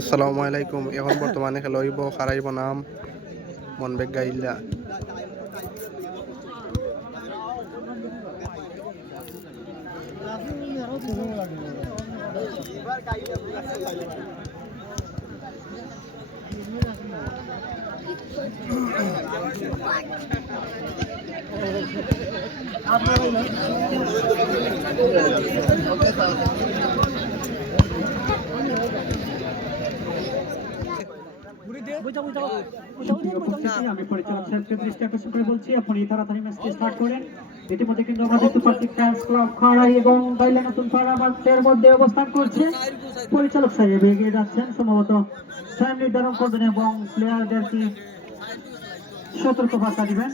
আসসালামু আলাইকুম। এখন বর্তমানে খেলা হইব খারাই বনাম মনবেগ গাইলা। আমি পরিচালক সাহেবকে দৃষ্টি আকর্ষণ করে বলছি আপনি তাড়াতাড়ি ম্যাচটি স্টার্ট করেন। ইতিমধ্যে কিন্তু আমাদের সুপারটিক ফ্যান্স ক্লাব খাড়াই এবং গাইলা নতুন পাড়া মাঠের মধ্যে অবস্থান করছে। পরিচালক সাহেব এগিয়ে যাচ্ছেন, সম্ভবত টাইম নির্ধারণ করবেন এবং প্লেয়ারদেরকে সতর্ক বার্তা দিবেন।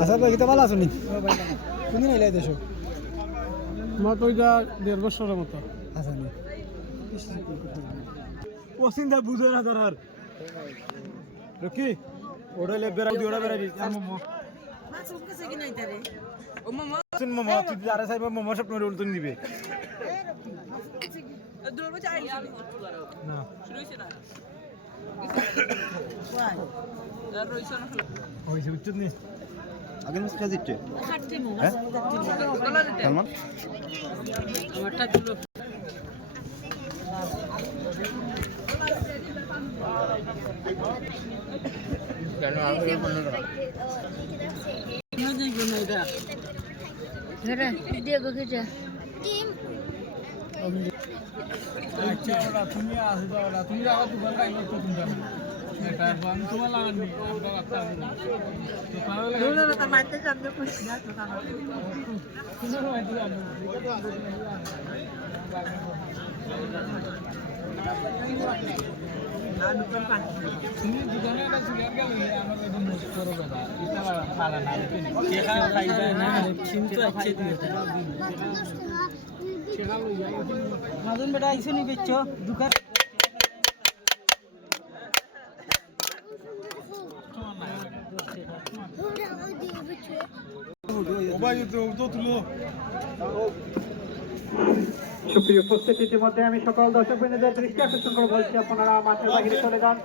আচ্ছা ভাই কিতা ভালো আছো নি? তুমি নাইলাই দেশো আমার তো এটা 1.5 বছরের মতো আচ্ছা নি পছন্দ বুঝে না ধরার রকি ওড়ালে বেড়াই দি ওড়া বেড়াই দি মোমো মাছ উঠছে কি নাই তারে ও মামা শুন মোমো তুই আরে সাইব মোমো সব নরে উল্টন দিবে দৌড় চাই না শুরু হইছে না ওয়াই আর রইছো না হইছে উচ্চত নি আগে মিস কাজ দিচ্ছে খাটতে মো মাছ সালমান আমারটা দিল কেন আগে বন্ধ কর না দেখব না এটা ধরে দিয়ে বকেটা টিম আচ্ছা ওরা তুমি আসো ওরা তুমি আগে তো বললাই না তো তুমি জানো এটা আমি তোমার লাগানি আমরা রাস্তা আছে তো পারলে দৌড় না মারতে যাবে খুশি না তো না তুমি হয়তো জানো তুমি দোকানে একটা সিগারেট গেলে আমার একদম মুখ করো দাদা এটা পালা না কে খাইবে না চিন্তা আছে দিতে মাদন বেটা আইছো নি বেচছো দোকান সুপ্রিয় উপস্থিতি, ইতিমধ্যে আমি সকল দর্শক বৃন্দদের দৃষ্টি আকর্ষণ করে বলছি আপনারা মাঠের বাইরে চলে যান।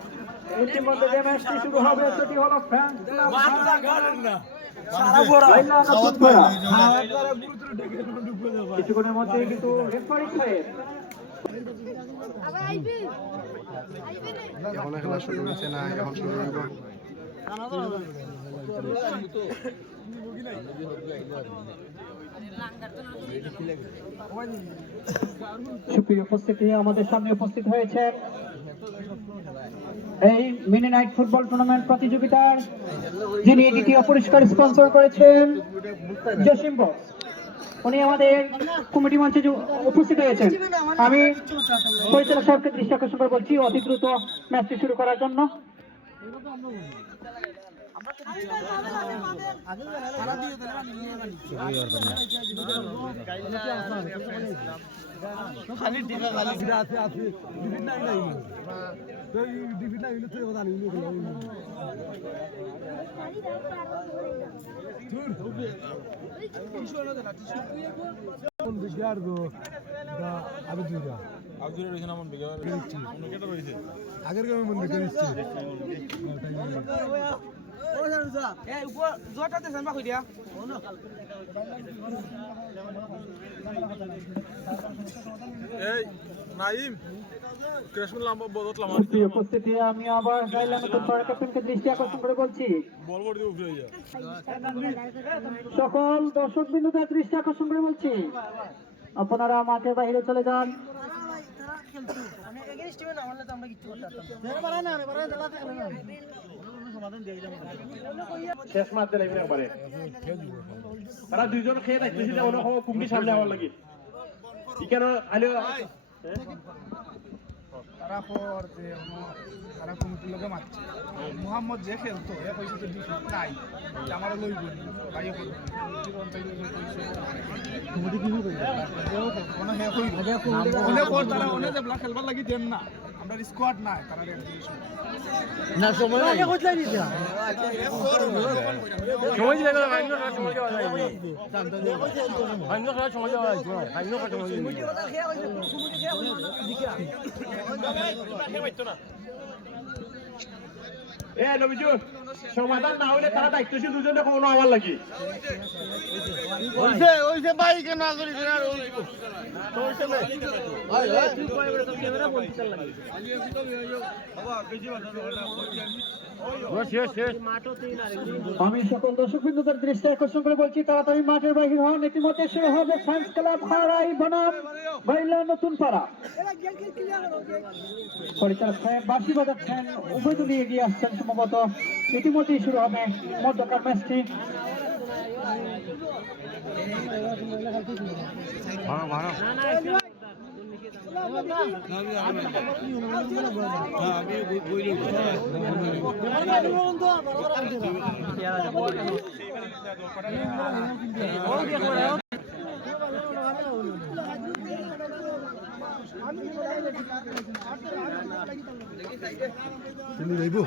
ইতিমধ্যে যে ম্যাচটি শুরু হবে সেটি হলো ফ্রান্স ক্লাব কিছুক্ষণের মধ্যে কিন্তু রেফারি সাহেব এখন খেলা শুরু হয়েছে না, এখন শুরু হইব। সুপ্রিয় উপস্থিতি, আমাদের সামনে উপস্থিত হয়েছে এই মিনি নাইট ফুটবল টুর্নামেন্ট প্রতিযোগিতার যিনি দ্বিতীয় পুরস্কার স্পন্সর করেছেন জসিম বস, উনি আমাদের কমিটি মঞ্চে উপস্থিত হয়েছেন। আমি পরিচালক সাহেবকে দৃষ্টি আকর্ষণ করে বলছি অতি দ্রুত ম্যাচটি শুরু করার জন্য। খালি টিকা খালি আছে আছে ডিভিড নাই নাই তো ডিভিড নাই তো ওটা নিয়ে গেল কোন বিগার গো দা আবি দুরা আবদুর রহিমান মন বিগার করেছি অন্য কেটা রইছে আগের গো মন বিগার করেছি ও জানুসা এই উপর জোটাতে সামবা কই দিয়া এই নাইম ক্রেশন লাম্বা বদত লামা সুপ্রিয় উপস্থিতি, আমি আবার গাইলাম তো ক্যাপ্টেনকে দৃষ্টি আকর্ষণ করে বলছি বল বল দিয়ে উঠে যা সকল দর্শক বিন্দুদের দৃষ্টি আকর্ষণ করে বলছি আপনারা মাঠের বাইরে চলে যান। আমি এগেইনস্ট টিমে না হলে তো আমরা কিছু করতে শেষ মাস দিলে একবারে তারা দুইজন খেয়ে থাকতেছিল অনেক সময় কুমড়ি সামনে আমার লাগে এখানে আলো তারা পর যে তারা কমিটির লোকে মারছে মোহাম্মদ যে খেলতো এ পয়সা তো দিস নাই আমার লইব ভাই কমিটি কি হবে কোন হে কই বলে পর তারা ওনে যে ব্ল্যাক খেলবার লাগি দেন না আমরা স্কোয়াড নাই তারা না সময় নাই কইলাই দিছা সময় দিলে না আইনো না সময় যাওয়া যায় আইনো না সময় যাওয়া যায় আইনো না সময় এ নবীজু সমাধান না হলে তারা দায়িত্বশীল দুজনে কোনো আমার লাগে ওইসে বাইক না করি আর আমি সকল দর্শক বিন্দুদের দৃষ্টি আকর্ষণ করে বলছি তাড়াতাড়ি মাঠের বাহির হন। ইতিমধ্যে শুরু হবে ফ্যান্স ক্লাব হারাই বনাম বাইলা নতুন পাড়া। পরিচালক সাহেব বাঁশি বাজাচ্ছেন, উভয় দলই এগিয়ে আসছেন সম্ভবত। ইতিমধ্যেই শুরু হবে মধ্যকার ম্যাচটি। তুমি যাইবো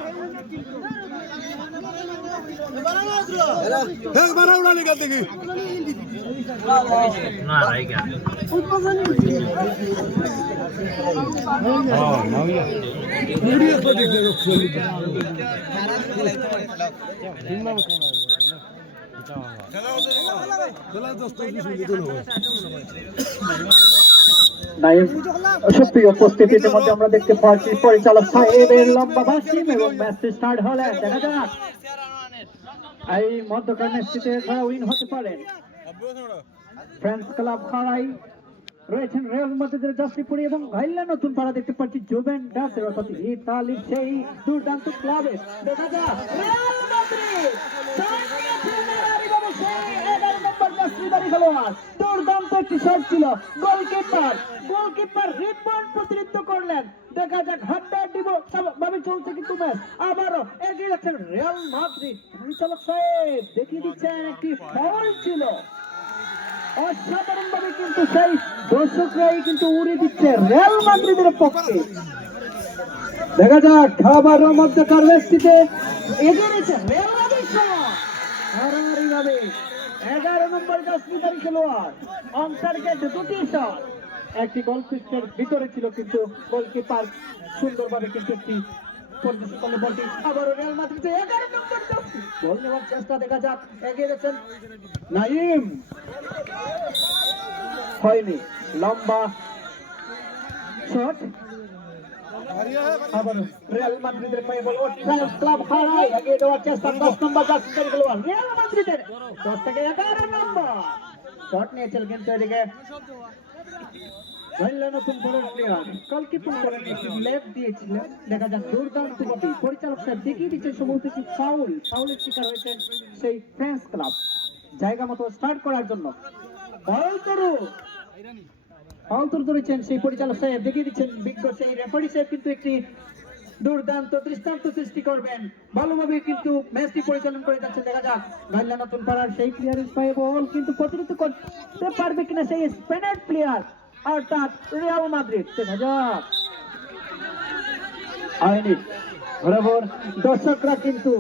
হে বানা উড়া নিকাল দেখি না রাইগা হ্যাঁ নাইয়া মুড়ি একটু দেখলে খেলি সুপ্রিয় উপস্থিতির মধ্যে আমরা দেখতে পাচ্ছি পরিচালক সাহেবের লম্বা ভাষণ এবং ম্যাচটি স্টার্ট হলে দেখা যাক এই মধ্যকার ম্যাচটিতে উইন হতে পারে ফ্রেন্ডস ক্লাব খাড়াই রয়েছেন রিয়াল মাদ্রিদের জার্সিপুরি এবং গাইলা নতুন পাড়া দেখতে পাচ্ছি জুভেন্টাসের অর্থাৎ ইতালির সেই দুর্দান্ত ক্লাবে দেখা যাক রিয়াল মাদ্রিদ দুর্দান্ত একটি শট ছিল, গোলকিপার রিপন প্রতিনিধিত্ব করলেন। দেখা যাক হাড্ডাহাড্ডি ভাবে চলছে কিন্তু ম্যাচ আবারও এগিয়ে যাচ্ছেন রিয়াল মাদ্রিদ। পরিচালক সাহেব দেখিয়ে দিচ্ছেন একটি ফাউল ছিল, অসাধারণ ভাবে কিন্তু সেই দর্শকরাই কিন্তু উড়িয়ে দিচ্ছে রিয়াল মাদ্রিদের পক্ষে। দেখা যাক আবারও মধ্যকার ম্যাচটিতে এগিয়ে নিচ্ছে রিয়াল মাদ্রিদ। হারাহারি ভাবে 11 নম্বর জার্সিধারী খেলোয়াড় অন টার্গেট দুটি শট, একটি গোলপোস্টের ভিতরে ছিল কিন্তু গোলকিপার সুন্দরভাবে কিন্তু একটি পরিবেশন করলে বলটি আবারও রিয়াল মাদ্রিদ 11 নম্বর জার্সি গোল নেওয়ার চেষ্টা। দেখা যাক এগিয়ে যাচ্ছেন নাইম, হয়নি, লম্বা শট আবার রিয়াল মাদ্রিদের পায়ে বল ফ্রেন্ডস ক্লাব হারায় এগিয়ে দেওয়ার চেষ্টা 10 নম্বর জার্সিধারী খেলোয়াড় রিয়াল মাদ্রিদের 10 থেকে 11 নম্বর শট নিয়েছিল কিন্তু এদিকে গাইল্লা নতুন বলের প্লেয়ার কালকে ফোন করেন একটি লেফট দিয়েছিলেন, দেখা যাক দুর্দান্ত ভাবে পরিচালক সাহেব দেখিয়ে দিচ্ছে সম্ভবত একটি ফাউলের শিকার হয়েছেন সেই ফ্রেন্ডস ক্লাব। জায়গা মতো স্টার্ট করার জন্য ফাউল ধরেছেন সেই পরিচালক সাহেব, দেখিয়ে দিচ্ছেন বিজ্ঞ সেই রেফারি সাহেব কিন্তু একটি দুর্দান্ত দৃষ্টান্ত সৃষ্টি করবেন, ভালোভাবে কিন্তু ম্যাচটি পরিচালনা করে যাচ্ছেন। দেখা যাক গাইল্লা নতুন পাড়ার সেই ক্লিয়ারেন্স পায় বল কিন্তু প্রতিরোধ করতে পারবে কিনা সেই স্পেনের প্লেয়ার অর্থাৎ রিয়াল মাদ্রিদ। দেখা যাক হয়নি, বরাবর দর্শকরা কিন্তু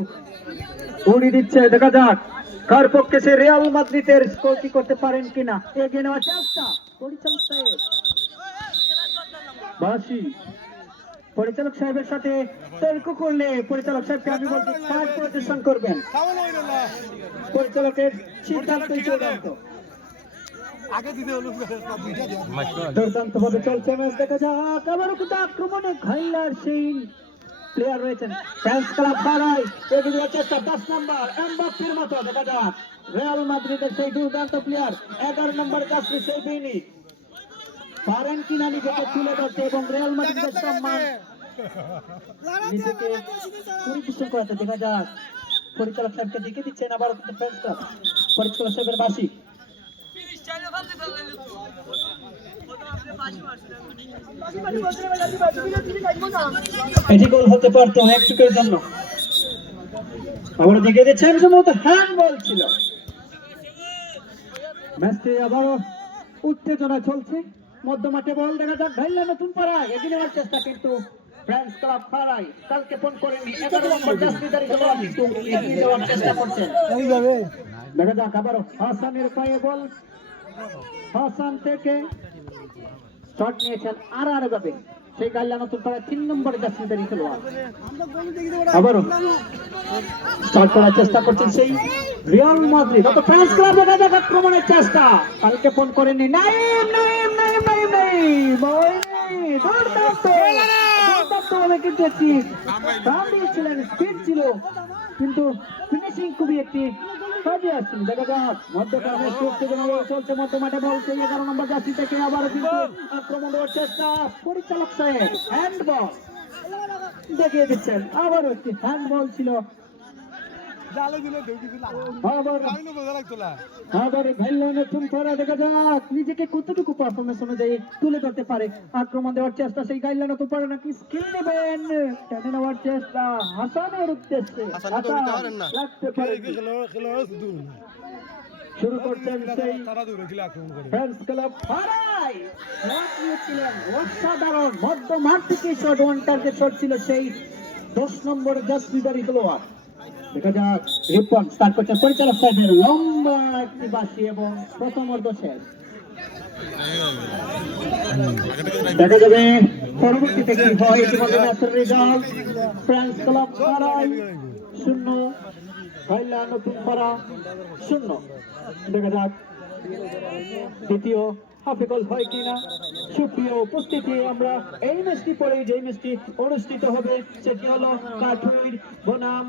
উড়িয়ে দিচ্ছে। দেখা যাক কার পক্ষে সে রিয়াল মাদ্রিদের স্কোর কি করতে পারেন কিনা, এগিয়ে নেওয়ার চেষ্টা পরিচালক সাহেব। বাসি পরিচালক সাহেবের সাথে তর্ক করলে পরিচালক সাহেবকে আমি বলছি কাজ প্রদর্শন করবেন, পরিচালকের সিদ্ধান্তই চূড়ান্ত। দুর্দান্ত ভাবে চলছে ম্যাচ। দেখা যাক আবারও কিন্তু আক্রমণে গাইল্লার সেই প্লেয়ার রয়েছেন ফ্রান্স ক্লাব বাড়াই এগিয়ে দেওয়ার চেষ্টা 10 নম্বর এমবাপ্পের মতো। দেখা যাক রিয়াল মাদ্রিদের সেই দুর্দান্ত প্লেয়ার 11 নম্বর জার্সি সেই বেনি পারেন কিনা নিজেকে তুলে ধরতে এবং রিয়াল মাদ্রিদের সম্মান নিজেকে পরিবেশন করাতে। দেখা যাক পরিচালক সাহেবকে দেখে দিচ্ছেন আবারও কিন্তু ফ্রান্স ক্লাব পরিচালক সাহেবের বাসি। এটি গোল হতে পারতো একটুকের জন্য, আবার দেখে দিচ্ছেন সম্ভবত হ্যান্ডবল ছিল। ম্যাচটি আবারও উত্তেজনা চলছে, মধ্যমাঠে বল। দেখা যাক গাইল্লা নতুন পাড়া এগিয়ে নেওয়ার চেষ্টা কিন্তু ফ্রান্স ক্লাব পাড়াই কালকে ফোন করেনি 11 নম্বর জার্সিধারী খেলোয়াড় কিন্তু এগিয়ে যাওয়ার চেষ্টা করছেন। দেখা যাক আবারও হাসানের পায়ে বল, হাসান থেকে শট নিয়েছেন আর ভাবে সেই গাইল্লা নতুন পাড়া 3 নম্বর জার্সিধারী খেলোয়াড় আবারও স্টার্ট করার চেষ্টা করছেন সেই রিয়াল মাদ্রিদ অত ফ্রান্স ক্লাব। দেখা যাক আক্রমণের চেষ্টা, কালকে ফোন করেনি নাইম কিন্তু স্পিড ছিল কিন্তু ফিনিশিং খুবই একটি কাজে আসছিল। দেখা যাক মধ্যখানে চলছে মধ্যমাঠে বল সেই 11 নম্বর জার্সি থেকে আবার কিন্তু আক্রমণ দেওয়ার চেষ্টা পরিচালক সাহেব হ্যান্ডবল দেখিয়ে দিচ্ছেন। আবার একটি হ্যান্ডবল ছিল। দেখা যাক নিজেকে কতটুকু পারফরমেন্স অনুযায়ী তুলে ধরতে পারে। আক্রমণ দেওয়ার চেষ্টা সেই গাইল্লা নতুন পারে নাকি স্কিল নেবেন, টেনে নেওয়ার চেষ্টা হাসানের উদ্দেশ্যে লাগতে পারে। শুরু করছেন সেই ফ্রান্স ক্লাব হারাই নিয়েছিলেন অসাধারণ মধ্য মাঠ থেকে শট, ওয়ান টার্গেট শট ছিল সেই 10 নম্বর জার্সিধারী খেলোয়াড়। দেখা যাক রিপন স্টার্ট করছেন পরিচালক সাহেবের লম্বা একটি বাঁশি এবং প্রথম অর্ধ শেষ। দেখা যাবে পরবর্তীতে কি হয়। ইতিমধ্যে ম্যাচের রেজাল্ট ফ্রান্স ক্লাব হারাই 0, গাইল্লা নতুন পাড়া 0। দেখা যাক দ্বিতীয় হাফে গোল হয় কিনা। সুপ্রিয় উপস্থিতি, আমরা এই ম্যাচটি পরে যে ম্যাচটি অনুষ্ঠিত হবে সেটি হলো কাঠুইর বনাম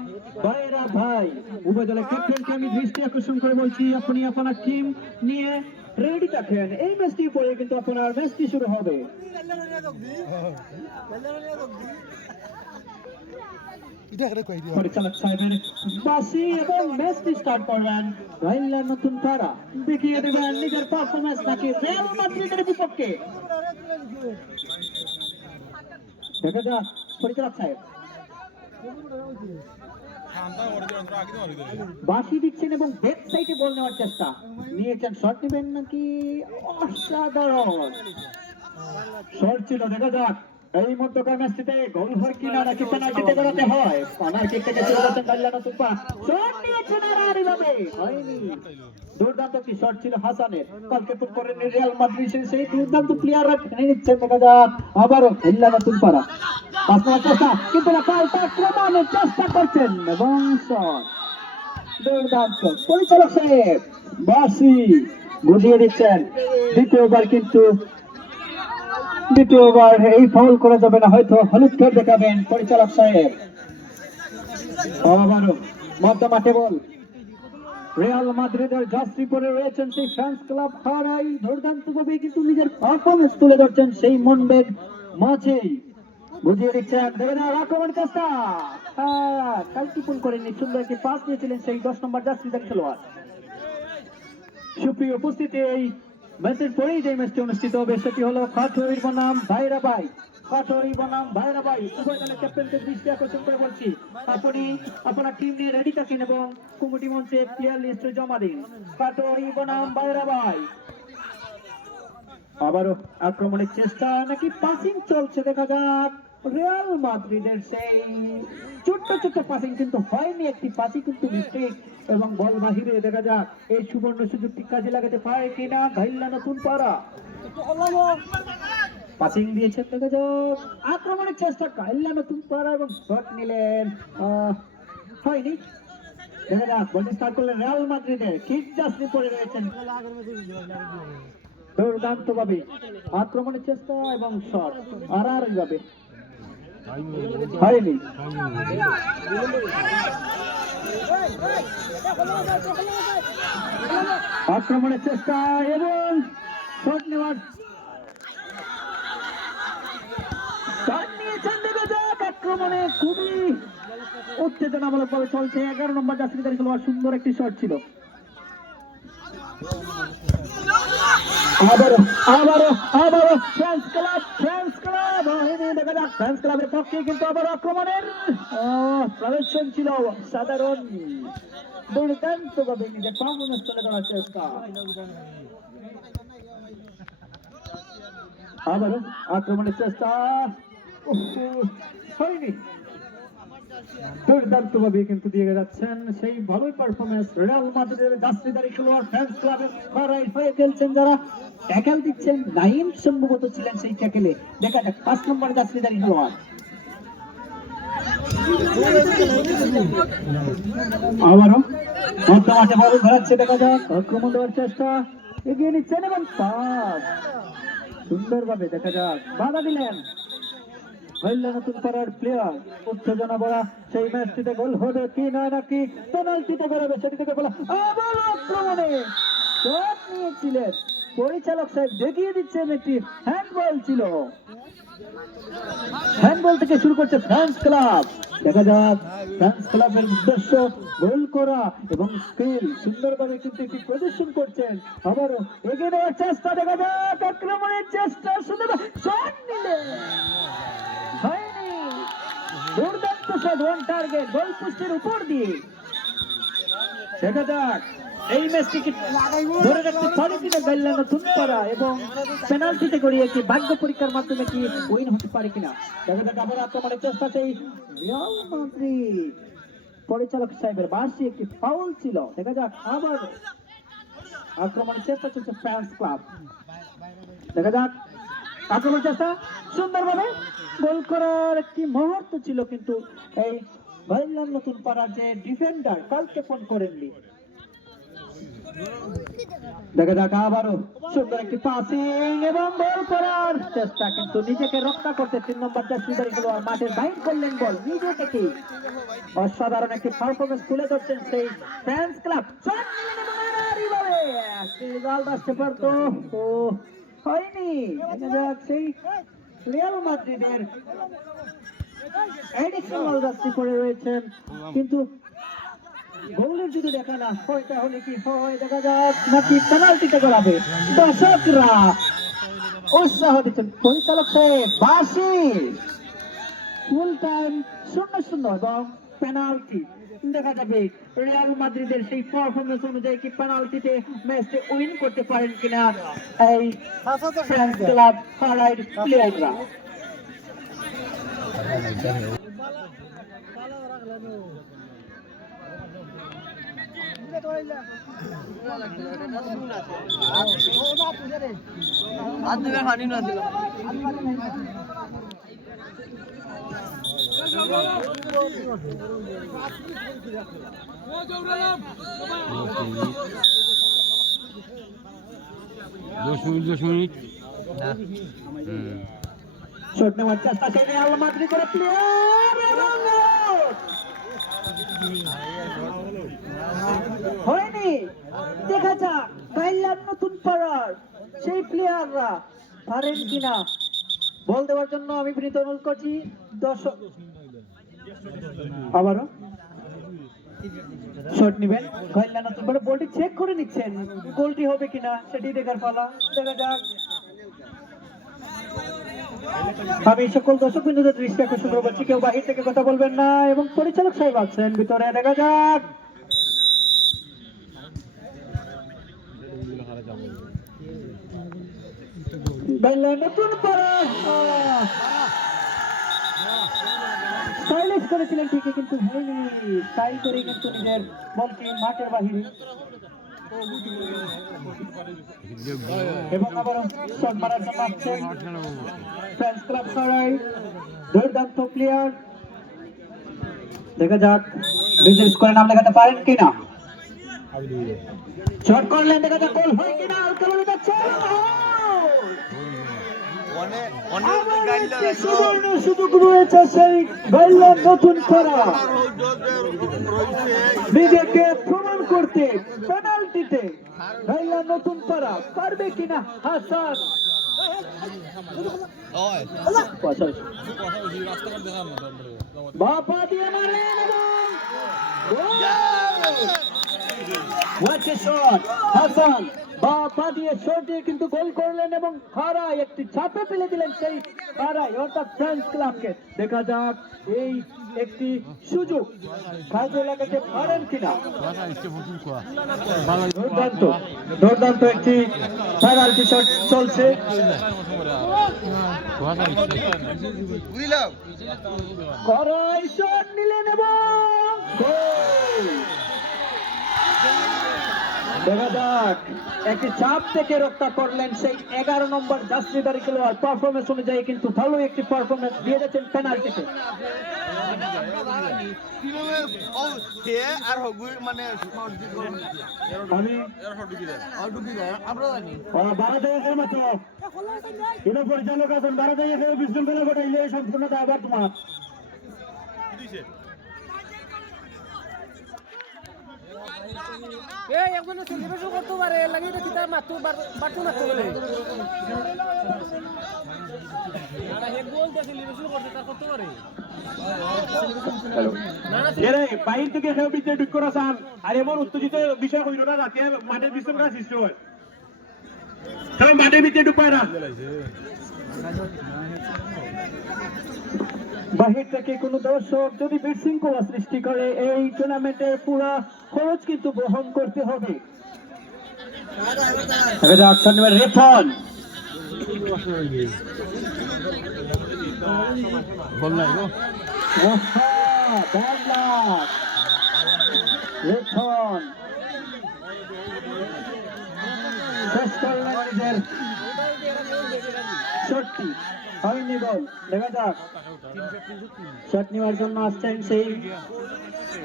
বাইরা ভাই। উভয় দলের ক্যাপ্টেনকে আমি দৃষ্টি আকর্ষণ করে বলছি আপনি আপনার টিম নিয়ে রেডি থাকেন। এই ম্যাচটি পরে কিন্তু আপনার ম্যাচটি শুরু হবে। পরিচালক সাহেবের বাসি এবং ম্যাচটি স্টার্ট করবেন গাইল্লা নতুন পাড়া। দেখিয়ে দেবেন নিজের পারফরমেন্স নাকি রিয়াল মাদ্রিদের বিপক্ষে। দেখা যাক পরিচালক সাহেব বাসি দিচ্ছেন এবং ব্যাক সাইডে বল নেওয়ার চেষ্টা নিয়েছেন। শট নেবেন নাকি অসাধারণ শট ছিল। দেখা যাক এই মধ্যকার ম্যাচটিতে গোল হয় কিনা নাকি পেনাল্টিতে গড়াতে হয়। কর্নার কিক থেকে শুরু করছেন গাইল্লা নতুন পাড়া, শট নিয়েছেন আর এইভাবে হয়নি। দুর্দান্ত কি শট ছিল হাসানের, কালকে তো করেন রিয়াল মাদ্রিদের সেই দুর্দান্ত প্লেয়াররা টেনে নিচ্ছেন। দেখা যাক আবারও গাইল্লা নতুন পাড়া পাস নেওয়ার চেষ্টা কিন্তু না, পাল্টা আক্রমণের চেষ্টা করছেন এবং শট দুর্দান্ত। পরিচালক সাহেব বাসি বুঝিয়ে দিচ্ছেন দ্বিতীয়বার কিন্তু দ্বিতীয়বার এই ফাউল করা যাবে না, হয়তো হলুদ কার্ড দেখাবেন পরিচালক সাহেব। আবারও মধ্য মাঠে বল রিয়াল মাদ্রিদের জার্সি পরে রয়েছেন সেই ফ্রান্স ক্লাব হারাই দুর্দান্তভাবে কিন্তু নিজের পারফরমেন্স তুলে ধরছেন সেই মনবেগ মাঝেই বুঝিয়ে দিচ্ছেন দেবেন্দ্র আক্রমণ চেষ্টা কালকিপুল করেনি সুন্দর একটি পাস দিয়েছিলেন সেই 10 নম্বর জার্সিদার খেলোয়াড়। সুপ্রিয় উপস্থিতি এই ম্যাচের পরেই যে ম্যাচটি অনুষ্ঠিত হবে সেটি হলো কাঠুরির বনাম ভাইরাবাই উভয় দলের ক্যাপ্টেনকে দৃষ্টি আকর্ষণ করে বলছি আপনি আপনার টিম নিয়ে রেডি থাকেন এবং কমিটি মঞ্চে প্লেয়ার লিস্ট জমা দিন। কাঠুরি বনাম ভাইরাবাই আবারও আক্রমণের চেষ্টা নাকি পাসিং চলছে দেখা যাক। রিয়াল মাদ্রিদের সেই ছোট্ট পাসিং কিন্তু হয়নি, একটি পাসিং কিন্তু মিস্টেক এবং বল বাহিরে দেখা যাক এই সুবর্ণ সুযোগটি কাজে লাগাতে পারে কিনা গাইল্লা নতুন পাড়া পাসিং দিয়েছেন দেখা যাক আক্রমণের চেষ্টা গাইল্লা নতুন পাড়া এবং শট নিলেন হয়নি দেখা যাক বল স্টার্ট করলেন রিয়াল মাদ্রিদের কিক জাস্টলি পড়ে রয়েছেন দুর্দান্ত ভাবে আক্রমণের চেষ্টা এবং শট আর যাবে হয়নি। আক্রমণের চেষ্টা এবং শট নেওয়ার আক্রমণে খুবই উত্তেজনামূলক ভাবে চলছে। 11 নম্বর জার্সিদার খেলোয়াড় সুন্দর একটি শট ছিল। আবারও ফ্রান্স ক্লাব দেখা যাক ফ্রান্স ক্লাবের পক্ষে কিন্তু আবার আক্রমণের প্রদর্শন ছিল সাধারণ দুর্দান্ত ভাবে নিজের পারফরমেন্স তুলে ধরার চেষ্টা। আবারও আক্রমণের চেষ্টা হয়নি, দুর্দান্ত ভাবে কিন্তু দিয়ে যাচ্ছেন সেই ভালোই পারফরমেন্স রিয়াল মাদ্রিদের জার্সিদারি খেলোয়াড় ফ্রান্স ক্লাবের খরাই হয়ে খেলছেন যারা ট্যাকেল দিচ্ছেন নাইম সম্ভবত ছিলেন সেই ট্যাকেলে দেখা যাক 5 নম্বর জার্সিদারি খেলোয়াড় আবারও মাঠে বল ধরাচ্ছে দেখা যাক আক্রমণ দেওয়ার চেষ্টা এগিয়ে নিচ্ছেন এবং পাস সুন্দরভাবে দেখা যাক বাধা দিলেন নতুন পাড়ার প্লেয়ার। উত্তেজনা ভরা সেই ম্যাচটিতে গোল হবে কি না নাকি পেনাল্টিতে বেরোবে সেটি থেকে বলা আবার আক্রমণে শট নিয়েছিলেন পরিচালক সাহেব দেখিয়ে দিচ্ছেন একটি হ্যান্ডবল ছিল। হ্যান্ডবল থেকে শুরু করছে ফ্রান্স ক্লাব দেখা যাক ফ্রান্স ক্লাবের উদ্দেশ্য গোল করা এবং স্কিল সুন্দরভাবে কিন্তু একটি প্রদর্শন করছেন। আবারও এগিয়ে নেওয়ার চেষ্টা দেখা যাক আক্রমণের চেষ্টা সুন্দর শট নিলেন হয়নি, দুর্দান্ত শট ওয়ান টার্গেট গোল পোস্টের উপর দিয়ে দেখা যাক এই ম্যাচটিকে ধরে রাখতে পারে কিনা গাইল্লা নতুন পাড়া এবং পেনাল্টিতে গড়িয়ে কি ভাগ্য পরীক্ষার মাধ্যমে কি উইন হতে পারে কিনা দেখা যাক। আবার আক্রমণের চেষ্টা সেই রিয়াল মাদ্রিদ পরিচালক সাহেবের বার্ষিক একটি ফাউল ছিল দেখা যাক। আবার আক্রমণের চেষ্টা চলছে ফ্রান্স ক্লাব দেখা যাক আক্রমণ চেষ্টা সুন্দরভাবে গোল করার একটি মুহূর্ত ছিল কিন্তু এই গাইল্লা নতুন পাড়ার যে ডিফেন্ডার কালকে ফোন করেননি দেখা যাক। আবারও সুন্দর একটি পাসিং এবং গোল করার চেষ্টা কিন্তু নিজেকে রক্ষা করতে 3 নম্বর জার্সিদারি খেলোয়াড় মাঠের বাইর করলেন বল নিজে থেকে অসাধারণ একটি পারফরমেন্স তুলে ধরছেন সেই ফ্রান্স ক্লাব শট নিলেন এবং রেজাল্ট আসতে পারতো হয়নি। দেখা যাক সেই রিয়াল মাদ্রিদের এডিশনাল জার্সি পরে রয়েছেন কিন্তু গোলের যদি দেখা না হয় তাহলে কি হয় দেখা যাক নাকি পেনাল্টিতে গড়াবে। দর্শকরা উৎসাহ দিচ্ছেন পরিচালক সাহেব বাসি ফুল টাইম 0-0 এবং পেনাল্টি দেখা যাবে রিয়াল মাদ্রিদের সেই পারফরমেন্স অনুযায়ী কি পেনাল্টিতে ম্যাচে উইন করতে পারেন কিনা এই ফ্রান্স ক্লাব হারাইর প্লেয়াররা। শট নেওয়ার চেষ্টা সেই রিয়াল মাদ্রিদের প্লেয়ার হয়নি, দেখা যাক গাইলার নতুন পাড়ার সেই প্লেয়াররা পারেন কিনা বল দেওয়ার জন্য আমি বিনীত অনুরোধ করছি দর্শক আবারও শট নেবেন গাইলা নতুন পাড়া বলটি চেক করে নিচ্ছেন গোলটি হবে কিনা সেটি দেখার পালা দেখা যাক আমি সকল দর্শক বিন্দুদের দৃষ্টি আকর্ষণ করে বলছি কেউ বাহির থেকে কথা বলবেন না এবং পরিচালক সাহেব আছেন ভিতরে দেখা যাক নতুন স্টাইলিশ করেছিলেন ঠিকই কিন্তু হয়নি স্টাইল করে কিন্তু নিজের বলটি মাঠের বাহিরে এবং আবার শট মারার জন্য আসছেন ফ্রেন্ডস ক্লাব সরাই দুর্দান্ত প্লেয়ার দেখা যাক নিজের স্কোরে নাম লেখাতে পারেন কিনা শট করলেন দেখা যাক গোল হয় কিনা চলে যাচ্ছে সুযোগ রয়েছে সেই গাইলার নতুন করা নিজেকে প্রমাণ করতে পেনাল্টিতে গাইলার নতুন করা পারবে কিনা হাসান বাপা দিয়ে মারেন হাসান বাপা দিয়ে শট দিয়ে কিন্তু গোল করলেন এবং খাড়াই একটি চাপে ফেলে দিলেন সেই খাড়াই অর্থাৎ ফ্রেন্ডস ক্লাবকে দেখা যাক এই একটি সুযোগ কাজে লাগাতে পারেন কিনা দুর্দান্ত একটি পেনাল্টি শট চলছে খাড়াই শট নিলেন এবং দেখা যাক একটি চাপ থেকে রক্ষা করলেন সেই 11 নম্বর জার্সিধারী খেলোয়াড় পারফরমেন্স অনুযায়ী কিন্তু ভালো একটি পারফরমেন্স দিয়ে যাচ্ছেন পেনাল্টিতে পরিচালক আছেন বারাদাই বিশৃঙ্খলা ঘটাইলে সম্পূর্ণ দায়ভার তোমার একজন সেলিব্রেশন করতে পারে লাগে এটা কিতা মাতু বাটু মাতু বলে না হে গোল দিয়ে সেলিব্রেশন করতে তার করতে পারে এরে বাইরে থেকে কেউ বিচে ঢুক করা চান আর এমন উত্তেজিত বিষয় হইল না রাতে মাঠের বিশৃঙ্খলা সৃষ্টি হয় তাহলে মাঠের ভিতরে ঢুক পায় না বাহির থেকে কোন দর্শক যদি বিশৃঙ্খলা সৃষ্টি করে এই টুর্নামেন্টের পুরো খরচ কিন্তু বহন করতে হবে রেফন শেষ করলেন নিজের শটটি হয়নি গোল দেখা যাক শট নেওয়ার জন্য আসছেন সেই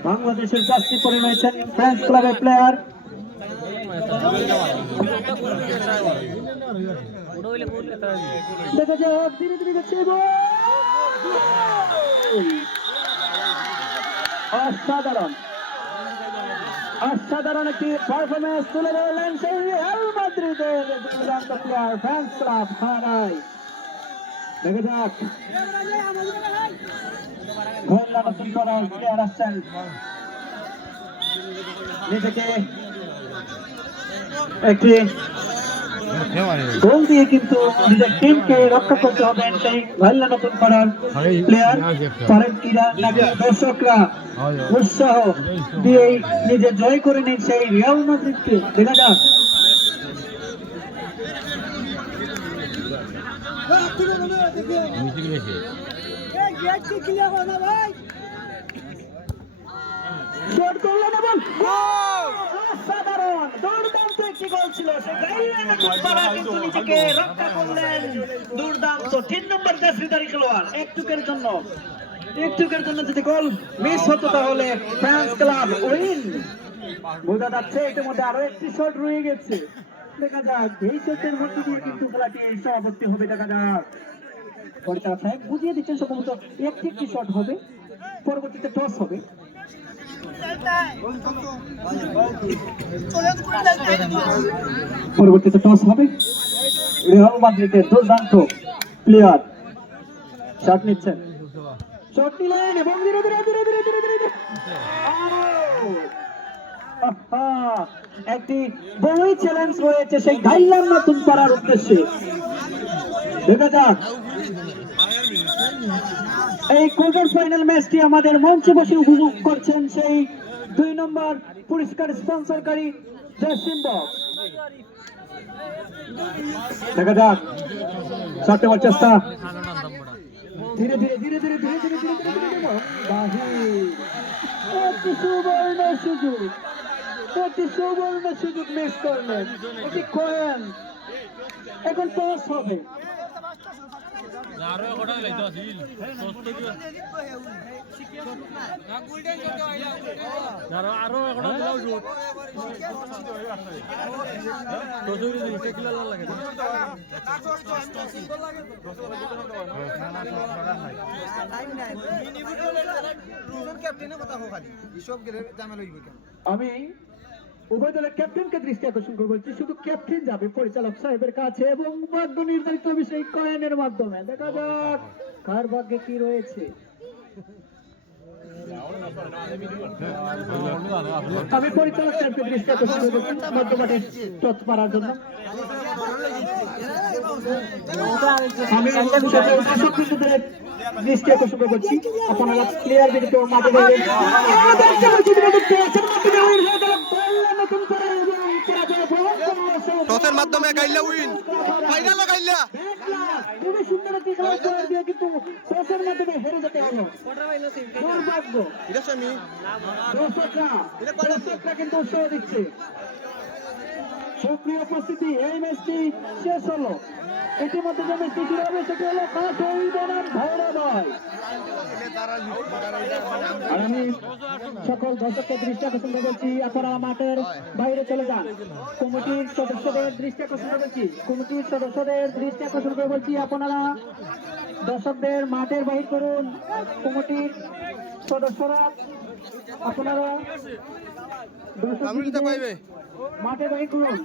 বাংলাদেশের জার্সি পরে রয়েছেন ফ্রেন্ডস ক্লাবের প্লেয়ার দেখা যাক ধীরে ধীরে যাচ্ছে অসাধারণ অসাধারণ একটি পারফরমেন্স তুলে ধরলেন সেই রিয়াল মাদ্রিদের দুর্দান্ত প্লেয়ার ফ্রেন্ডস ক্লাব হারায় দেখা যাক প্লেয়ার আসছেন নিজেকে একটি গোল দিয়ে কিন্তু নিজের টিমকে রক্ষা করতে হবে সেই ভাল্লা নতুন করার প্লেয়ার পারেন কিনা নাকি দর্শকরা উৎসাহ দিয়ে নিজে জয় করে নিন সেই রিয়াল মাদ্রিদকে দেখা যাক দুর্দান্ত 3 নম্বর জার্সিধারী খেলোয়াড় একটুকের জন্য যদি গোল মিস হতো তাহলে ফ্রান্স ক্লাব উইন বোঝা যাচ্ছে ইতিমধ্যে আরো একটি শট রয়ে গেছে দেখা যাক এই শটের মধ্যে দিয়ে কিন্তু খেলাটি সমাপ্তি হবে দেখা যাক পরিচালক সাহেব বুঝিয়ে দিচ্ছেন সম্ভবত একটি শট হবে পরবর্তীতে টস হবে পরবর্তীতে টস হবে। রিয়াল মাদ্রিদের দুর্দান্ত প্লেয়ার শট নিচ্ছেন, শট নিলেন এবং ধীরে ধীরে ধীরে ধীরে ধীরে ধীরে একটি বড়ই চ্যালেঞ্জ রয়েছে সেই গাইলাম নতুন পাড়ার উদ্দেশ্যে। দেখা যাক এই কোয়ার্টার ফাইনাল ম্যাচটি আমাদের মঞ্চে বসে উপভোগ করছেন সেই 2 নম্বর পুরস্কার স্পন্সরকারী জয়সিম বক্স। দেখা যাক শট নেওয়ার চেষ্টা, ধীরে ধীরে ধীরে ধীরে ধীরে ধীরে ধীরে ধীরে ধীরে বাহির। একটি সুবর্ণ সুযোগ, একটি সুবর্ণ সুযোগ মিস করলেন। এটি কয়েন, এখন টস হবে। আমি উভয় দলের ক্যাপ্টেনকে দৃষ্টি আকর্ষণ করে বলছি, শুধু ক্যাপ্টেন যাবে পরিচালক সাহেবের কাছে এবং ভাগ্য নির্ধারিত বিষয় কয়েনের মাধ্যমে। দেখা যাক কার ভাগ্যে কি রয়েছে। আমি পরিচালক সাহেবকে দৃষ্টি আকর্ষণ করে বলছি মধ্যমাঠে টস মারার জন্য। আমি দৃষ্টি আকর্ষণ করে বলছি আপনারা প্লেয়ার বিরুদ্ধে মাঠে টসের মাধ্যমে গাইলা উইন, ফাইনালে গাইলা। খুবই সুন্দর একটি খেলা দিয়ে কিন্তু টসের মাধ্যমে হেরে যেতে হলো। দুর্ভাগ্য, দর্শকরা কিন্তু উৎসাহ দিচ্ছে। সুপ্রিয় উপস্থিতি, এই ম্যাচটি শেষ হলো। ইতিমধ্যে যে ম্যাচটি শুরু হবে সেটি হলো কাঠই বনাম ভৈরবাই। আর আমি সকল দর্শককে দৃষ্টি আকর্ষণ করছি আপনারা মাঠের বাইরে চলে যান। কমিটির সদস্যদের দৃষ্টি আকর্ষণ করছি, কমিটির সদস্যদের দৃষ্টি আকর্ষণ করে বলছি আপনারা দর্শকদের মাঠের বাহির করুন। কমিটির সদস্যরা আপনারা দর্শকদের মাঠে বাহির করুন।